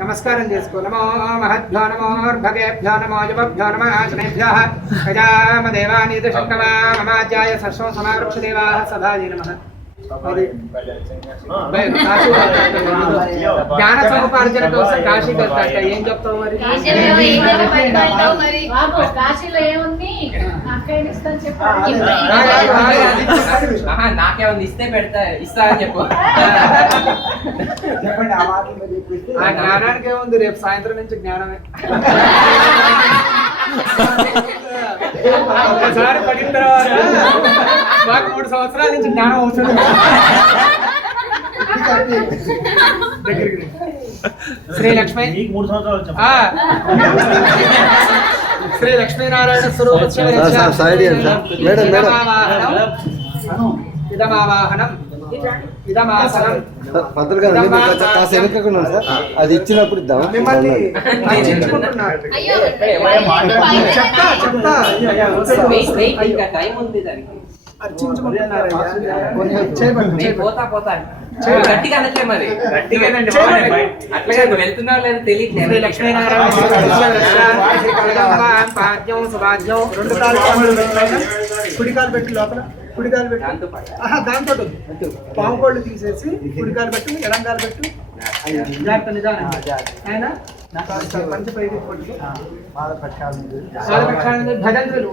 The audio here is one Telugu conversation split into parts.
నమస్కారం చేసుకో. నమో మహద్భ్యో నమో భగేభ్యో నమో జపభ్యో నమ ఆచనేభ్యః గజామదేవానీతి శంకవా మమాజ్యాయ సర్వం సమారుక్ష దేవాః సదాజీ నమః. జ్ఞాన సముపార్జన కోసం కాశీ వెళ్తాట. ఏం చెప్తావు మరి? నాకేమన్నా ఇస్తే పెడతా, ఇస్తా అని చెప్పు. ఆ జ్ఞానానికి ఏముంది? రేపు సాయంత్రం నుంచి జ్ఞానమే. ఒకసారి పడిన తర్వాత మాకు 3 సంవత్సరాల నుంచి జ్ఞానం అవుతుంది. శ్రీ లక్ష్మీ శ్రీ లక్ష్మీనారాయణ స్వరూప ఇదమావాహనం ఇదమాసనం అది ఇచ్చినప్పుడు ఇద్దాం. మిమ్మల్ని గట్టిగా అనట్లే మరి, అట్లా వెళ్తున్నా లేదా తెలియదు. లక్ష్మీనారాయణ కుడికాలు పెట్టి లోపల కుడికాలు పెట్టు. దాంతో పాముకోళ్ళు తీసేసి కుడికాలు పెట్టు, ఎడంకాలు పెట్టు. జాగ్రత్త నిదానం. ఆయన పంచి పైకి భజంత్రులు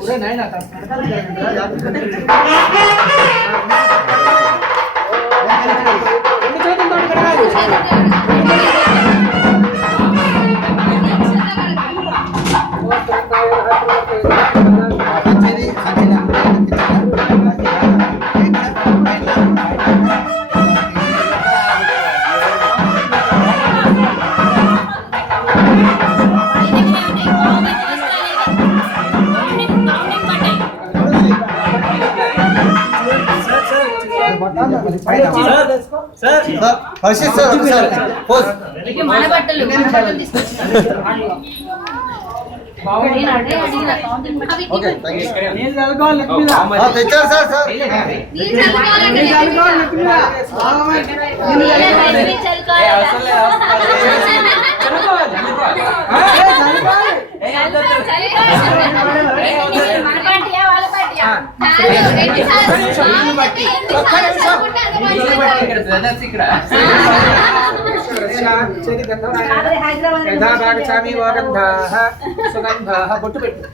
బొట్టు పెట్టు.